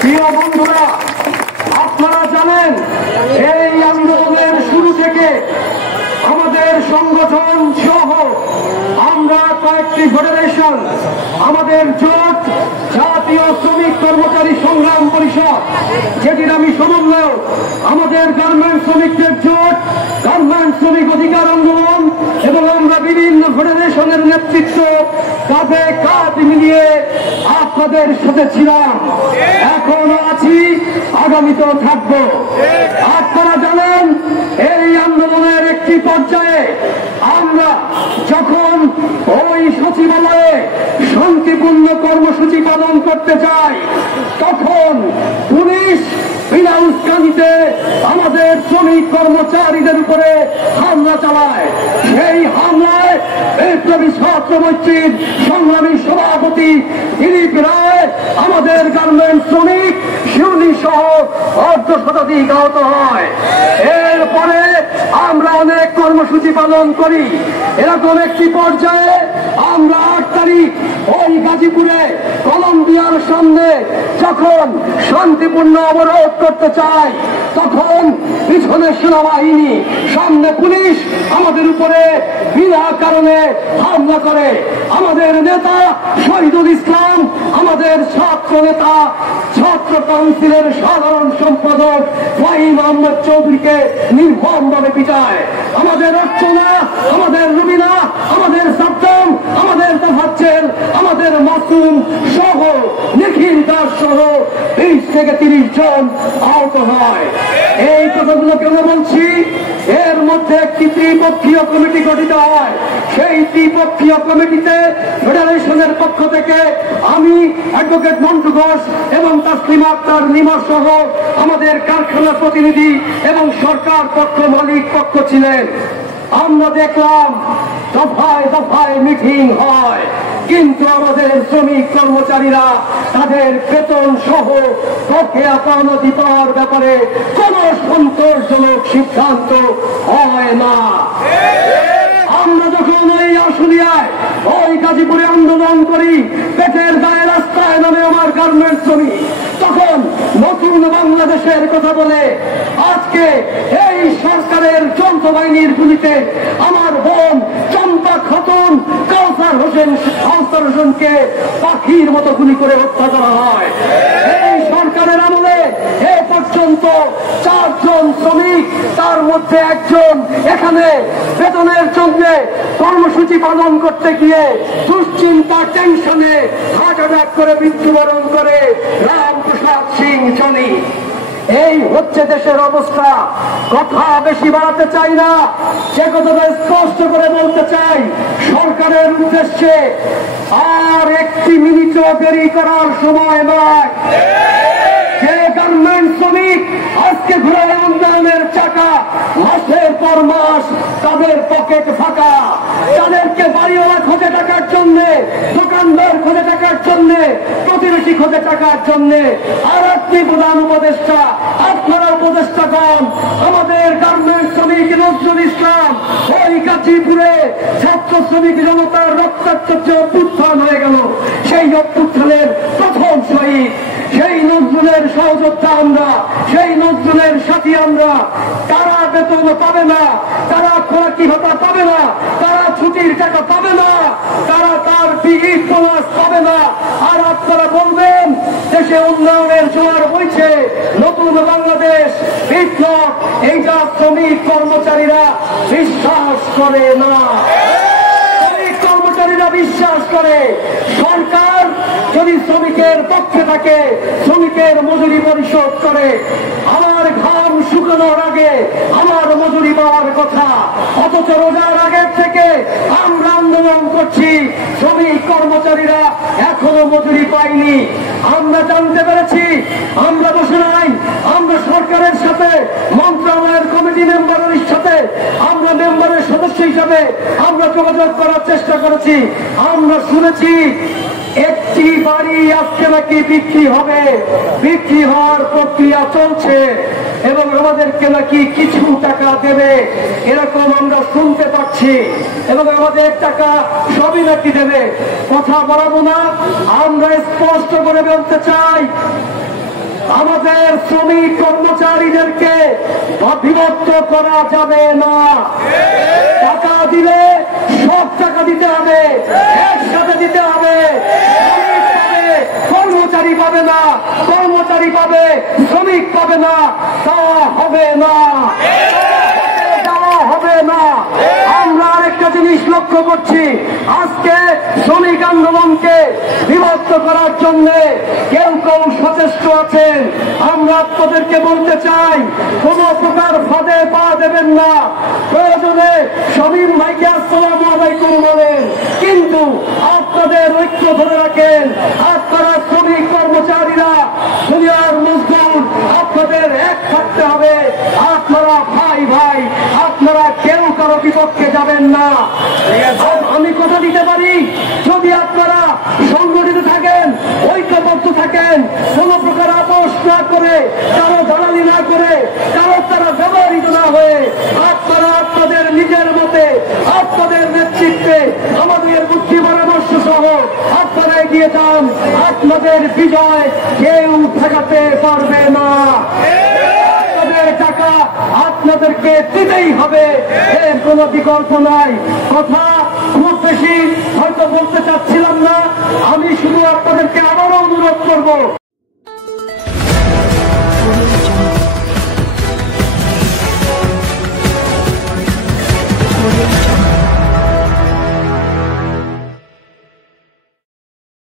প্রিয় বন্ধুরা, আপনারা জানেন এই আন্দোলনের শুরু থেকে আমাদের সংগঠন সহ আমরা কয়েকটি ফেডারেশন, আমাদের জোট জাতীয় শ্রমিক কর্মচারী সংগ্রাম পরিষদ, যেটির আমি সমন্বয়, আমাদের গার্মেন্টস শ্রমিকদের জোট, গার্মেন্টস শ্রমিক অধিকার আন্দোলন এবং আমরা বিভিন্ন ফেডারেশনের নেতৃত্ব কাঁধে কাঁধ মিলিয়ে আপনাদের সাথে ছিলাম, এখনো আছি, আগামীতেও থাকবো। আপনারা জানেন এই আন্দোলনের একটি পর্যায়ে আমরা যখন ওই সচিবালয়ে শান্তিপূর্ণ কর্মসূচি পালন করতে চাই, তখন পুলিশ বিনা উস্কানিতে আমাদের শ্রমিক কর্মচারীদের উপরে হামলা চালায়। সেই হামলায় বিপ্লবী ছাত্র মৈত্রীর সংগ্রামী সভাপতি দিলীপ রায়, আমাদের গার্মেন্টস শ্রমিক শিউলি সহ অর্ধশতাধিক আহত হয়। এরপরে আমরা অনেক কর্মসূচি পালন করি। এরকম একটি পর্যায়ে আমরা 8 তারিখ ওই গাজীপুরে কলম্বিয়ার সামনে যখন শান্তিপূর্ণ অবরোধ করতে চাই, তখন পিছনে সেনাবাহিনী, সামনে পুলিশ আমাদের উপরে বিনা কারণে হামলা করে। আমাদের নেতা শহীদুল ইসলাম, আমাদের ছাত্র নেতা, ছাত্র কাউন্সিলের সাধারণ সম্পাদক ফাহিম আহমদ চৌধুরীকে নির্মমভাবে পিটায়। আমাদের অর্চনা, আমাদের রুবিনা, আমাদের সাদ্দাম, আমাদের তাফাজ্জেল, আমাদের মাসুম সহ নিখিল দাস সহ 20 থেকে 30 জন আহত হয়। এই কথাগুলো কেন বলছি? এর মধ্যে একটি ত্রিপক্ষীয় কমিটি গঠিত হয়। সেই ত্রিপক্ষীয় কমিটিতে ফেডারেশনের পক্ষ থেকে আমি, অ্যাডভোকেট মন্টু ঘোষ এবং তাসলিমা আক্তার নিমা সহ আমাদের কারখানা প্রতিনিধি এবং সরকার পক্ষ, মালিক পক্ষ ছিলেন। আমরা দেখলাম দফায় দফায় মিটিং হয়, কিন্তু আমাদের শ্রমিক কর্মচারীরা তাদের বেতন সহ বকেয়া পাওনাদি পাওয়ার ব্যাপারে কোন সন্তোষজনক সিদ্ধান্ত হয় না। আমরা যখন ওই আশুলিয়ায়, ওই গাজীপুরে আন্দোলন করি, পেটের দায়ে রাস্তায় নামে আমার গার্মেন্টস শ্রমিক, তখন নতুন বাংলাদেশের কথা বলে আজকে এই সরকারের যৌথ বাহিনীর গুলিতে আমার বোন চম্পা খাতুন কাউসার হোসেনকে পাখির মতো গুলি করে হত্যা করা হয়। এই সরকারের আমলে এ পর্যন্ত 4 জন শ্রমিক, তার মধ্যে 1 জন এখানে বেতনের জন্য কর্মসূচি পালন করতে গিয়ে দুশ্চিন্তা, টেনশনে হার্ট অ্যাটাক করে মৃত্যুবরণ করে রামপ্রসাদ সিং জনি। এই হচ্ছে দেশের অবস্থা। কথা বেশি বাড়াতে চাই না, যে কথাটা স্পষ্ট করে বলতে চাই, সরকারের উদ্দেশ্যে আর 1 মিনিটও দেরি করার সময় নয়। যে গার্মেন্টস শ্রমিক আজকে ঘোড়ার আন্দোলনের চাকা, মাসের পর মাস তাদের পকেট ফাঁকা, তাদেরকে বাড়িওয়ালা খোঁজে টাকার জন্য, দোকানদার খোঁজে টাকার জন্য, প্রতিবেশী খোঁজে টাকার জন্য। আর আপনি প্রধান উপদেষ্টা, আপনারা উপদেষ্টাগণ, আমাদের গার্মেন্টস শ্রমিক নজরুল ইসলাম ওই গাজীপুরে ছাত্র শ্রমিক জনতার রক্তাক্ত যে অভ্যুত্থান হয়ে গেল, সেই অভ্যুত্থানের প্রথম শহীদ, সেই নজরুলের সহযোদ্ধা আমরা, সেই নজরুলের সাথী আমরা। তারা বেতন পাবে না, তারা খোরাকি ভাতা পাবে না, তারা ছুটির টাকা পাবে না, তারা তার বিহিত বোনাস পাবে না। আর আপনারা বলবেন দেশে উন্নয়নের জোয়ার বইছে, নতুন বাংলাদেশ, বিপ্লব, এইটা শ্রমিক কর্মচারীরা বিশ্বাস করে না। কর্মচারীরা বিশ্বাস করে সরকার যদি শ্রমিকের পক্ষে থাকে, শ্রমিকের মজুরি পরিশোধ করে। আমার ঘাম শুকানোর আগে আমার মজুরি পাওয়ার কথা, অথচ রোজার আগের থেকে আমরা আন্দোলন করছি, শ্রমিক কর্মচারীরা এখনো মজুরি পায়নি। আমরা জানতে পেরেছি, আমরা বসে নাই, আমরা সরকারের সাথে, মন্ত্রণালয়ের কমিটি মেম্বারের সাথে, আমরা মেম্বারের সদস্য হিসাবে আমরা যোগাযোগ করার চেষ্টা করেছি। আমরা শুনেছি একটি বাড়ি আজকে নাকি বিক্রি হবে, বিক্রি হওয়ার প্রক্রিয়া চলছে এবং আমাদেরকে নাকি কিছু টাকা দেবে, এরকম আমরা শুনতে পাচ্ছি, এবং আমাদের টাকা সবই নাকি দেবে। কথা বলাবো না, আমরা স্পষ্ট করে বলতে চাই আমাদের শ্রমিক কর্মচারীদেরকে বিভক্ত করা যাবে না। টাকা দিলে সব টাকা দিতে হবে, একসাথে দিতে হবে। কর্মচারী পাবে না, কর্মচারী পাবে, শ্রমিক পাবে না, তা হবে না, হবে না। আমরা আরেকটা জিনিস লক্ষ্য করছি, আজকে শ্রমিক আন্দোলনকে বিভক্ত করার জন্য কেউ কেউ সচেষ্ট আছেন। আমরা আপনাদেরকে বলতে চাই, কোন প্রকার ফাঁদে পা দেবেন না। প্রয়োজনে শামীম ভাইকে আসসালামু আলাইকুম বলেন, কিন্তু আপনাদের ঐক্য ধরে রাখেন। আপনারা শ্রমিক কর্মচারীরা, সিনিয়র মজদুর, আপনাদের এক থাকতে হবে। আপনারা ভাই ভাই, আপনারা কেউ কারো বিপক্ষে যাবেন না। আমি কথা দিতে পারি, যদি আপনারা সংগঠিত থাকেন, ঐক্যবদ্ধ থাকেন, কোন প্রকার আপোষ না করে, কারো দালালি না করে, কারো তারা ব্যবহৃত না হয়ে, আপনারা আপনাদের নিজের মতে, আপনাদের নেতৃত্বে, আমাদের বুদ্ধি পরামর্শ সহ আপনারা এগিয়ে যান। আপনাদের বিজয় কেউ ঠেকাতে পারবে না। টাকা আপনাদেরকে দিতেই হবে, এর কোনো বিকল্প নাই। কথা খুব বেশি হয়তো বলতে চাচ্ছিলাম না, আমি শুধু আপনাদেরকে আবারও অনুরোধ করব,